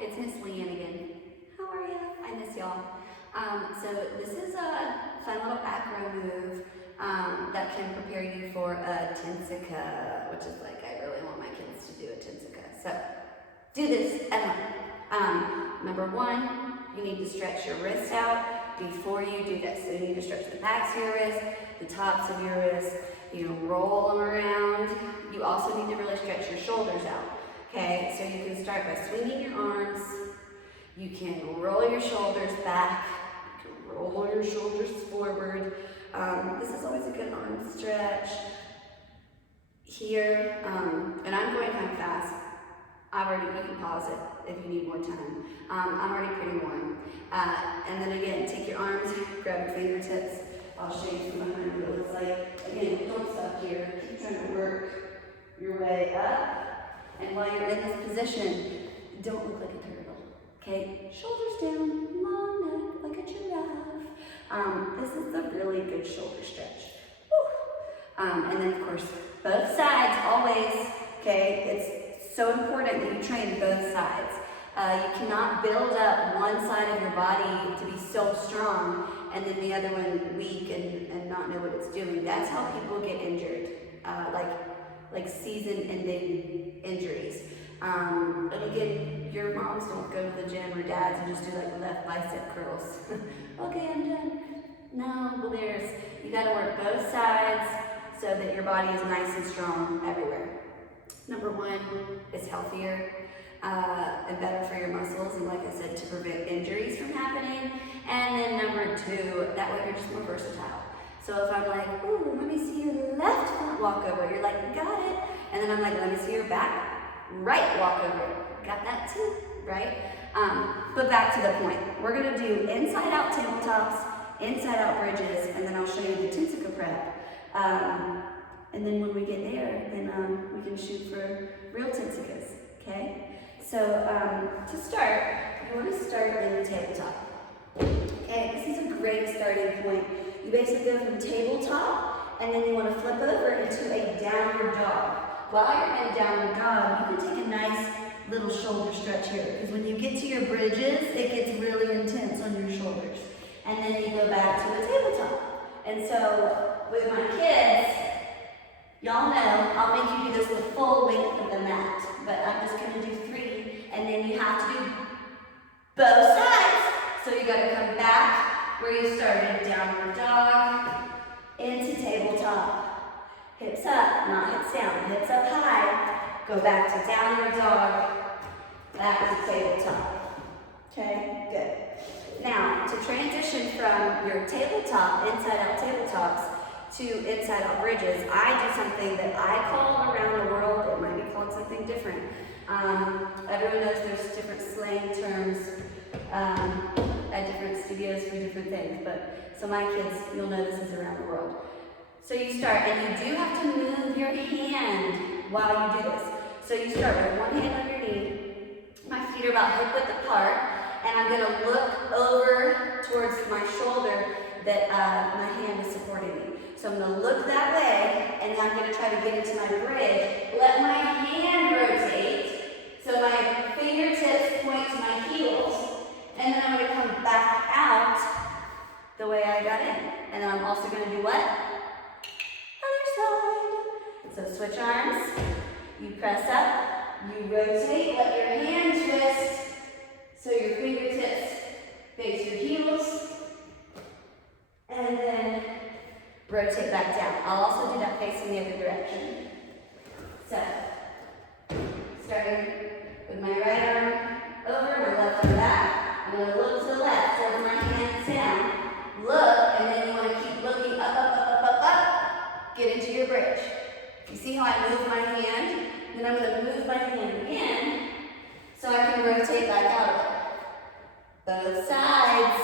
it's Miss Leanne again. How are ya? I miss y'all. So this is a fun little acro move that can prepare you for a Tinsica, which is like, I really want my kids to do a Tinsica. So do this at home. Number one, you need to stretch your wrist out before you do this. So you need to stretch the backs of your wrist, the tops of your wrist, you roll them around. You also need to really stretch your shoulders out. Okay, so you can start by swinging your arms. You can roll your shoulders back. You can roll your shoulders forward. This is always a good arm stretch. Here, and I'm going kind of fast. You can pause it if you need more time. I'm already pretty warm. And then again, take your arms, grab your fingertips. I'll show you from behind what it looks like. Again, don't stop here. Keep trying to work your way up. And while you're in this position, don't look like a turtle, okay? Shoulders down, long neck, like a giraffe. This is a really good shoulder stretch. And then, of course, both sides, always, okay? It's so important that you train both sides. You cannot build up one side of your body to be so strong and then the other one weak and not know what it's doing. That's how people get injured, like season-ending injuries. And again, your moms don't go to the gym or dads and just do like left bicep curls. Okay, I'm done. No, well you gotta work both sides so that your body is nice and strong everywhere. Number one, it's healthier and better for your muscles, and like I said, to prevent injuries from happening. And then number two, that way you're just more versatile. So if I'm like, ooh, let me see your left foot walk over, you're like, got it. And then I'm like, let me see your back right walk over. Got that too, right? But back to the point. We're gonna do inside out tabletops, inside out bridges, and then I'll show you the Tinsica prep. And then when we get there, then we can shoot for real Tinsicas, okay? So to start, you wanna start in the tabletop. Okay, this is a great starting point. You basically go from tabletop, and then you want to flip over into a downward dog. While you're in a downward dog, you can take a nice little shoulder stretch here, because when you get to your bridges, it gets really intense on your shoulders. And then you go back to the tabletop. And so with my kids, y'all know I'll make you do this the full length of the mat, but I'm just going to do 3, and then you have to do both sides. So you got to come back where you started, downward dog, into tabletop. Hips up, not hips down, hips up high. Go back to downward dog, back to tabletop. Okay, good. Now, to transition from your tabletop, inside out tabletops, to inside out bridges, I do something that I call around the world. It might be called something different. Everyone knows there's different slang terms at different studios for different things, but so my kids, you'll know this is around the world. So you start, and you do have to move your hand while you do this. So you start with one hand on your knee, my feet are about hip width apart, and I'm gonna look over towards my shoulder that my hand is supporting me. So I'm gonna look that way, and I'm gonna try to get into my bridge. Let my hand rotate, so my fingertips point to my heels, and then I'm going to come back out the way I got in. And then I'm also going to do what? Other side. So switch arms. You press up. You rotate. Let your hand twist so your fingertips face your heels. And then rotate back down. I'll also do that facing the other direction. So, starting with my right arm over, my left arm back. I'm going to look to the left, hold my hands down, look, and then you want to keep looking up, get into your bridge. You see how I move my hand? Then I'm going to move my hand again, so I can rotate back out. Both sides,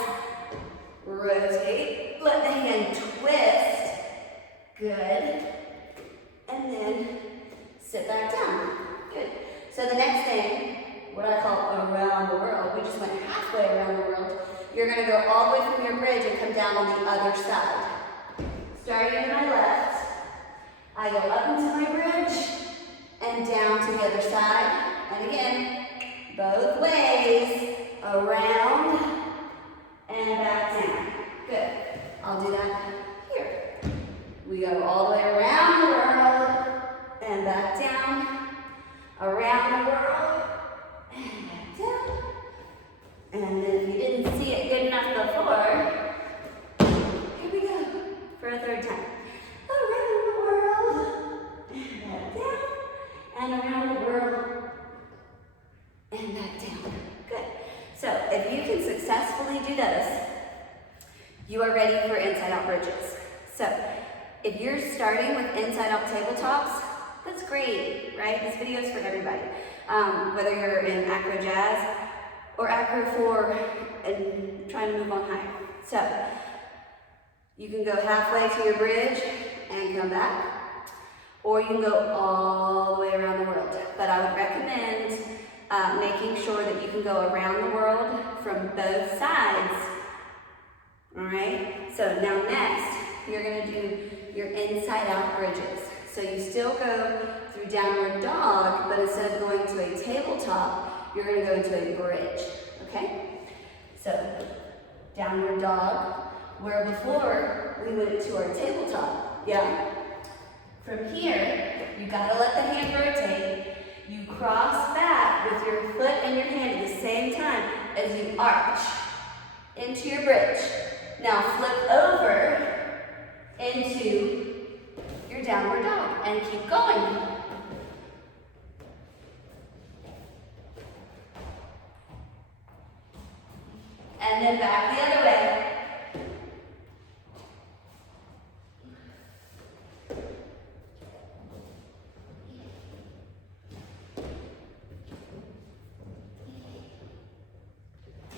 rotate, let the hand twist, good, and then sit back down, good. So the next thing, what I call around the world. We just went halfway around the world. You're going to go all the way from your bridge and come down on the other side. Starting to my left, I go up into my bridge and down to the other side. And again, both ways. around the world, and back down. And then if you didn't see it good enough before, here we go for a third time. Around the world, and back down, and around the world, and back down. Good. So if you can successfully do those, you are ready for inside out bridges. So if you're starting with inside out tabletops, that's great, right? This video is for everybody. Whether you're in Acro Jazz or Acro 4 and trying to move on higher. So you can go halfway to your bridge and come back, or you can go all the way around the world. But I would recommend making sure that you can go around the world from both sides. All right? So now next, you're gonna do your inside out bridges. So you still go through downward dog, but instead of going to a tabletop, you're gonna go into a bridge, okay? So downward dog, where before we went to our tabletop, yeah? From here, you gotta let the hand rotate. You cross back with your foot and your hand at the same time as you arch into your bridge. Now flip over into your downward dog and keep going. And then back the other way.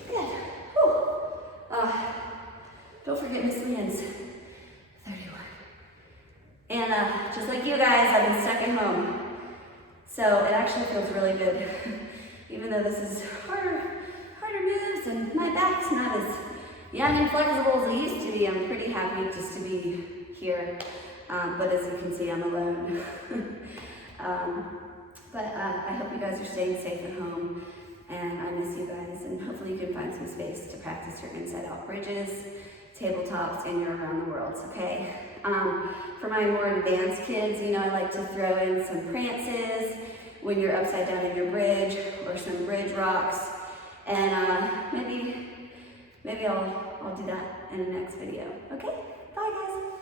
Good. Whew. Don't forget Miss Leanne's 31. And just like you guys, I've been stuck at home. So it actually feels really good. Even though this is harder moves and my back's not as young and flexible as it used to be, I'm pretty happy just to be here. But as you can see, I'm alone. I hope you guys are staying safe at home. And I miss you guys. And hopefully you can find some space to practice your inside out bridges, tabletops, and your around the worlds, okay? For my more advanced kids, you know, I like to throw in some prances when you're upside down in your bridge, or some bridge rocks. And maybe I'll do that in the next video. Okay? Bye guys.